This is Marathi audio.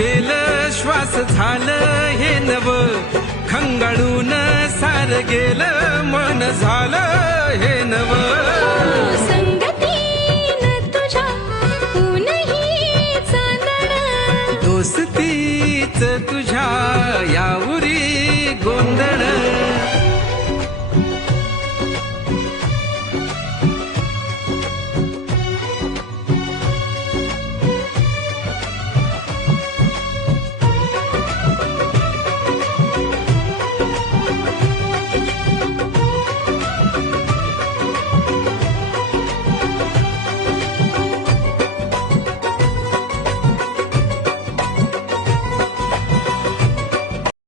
पेल श्वास झालं हे नव, खंगाळून सार गेलं मन झालं हे नव.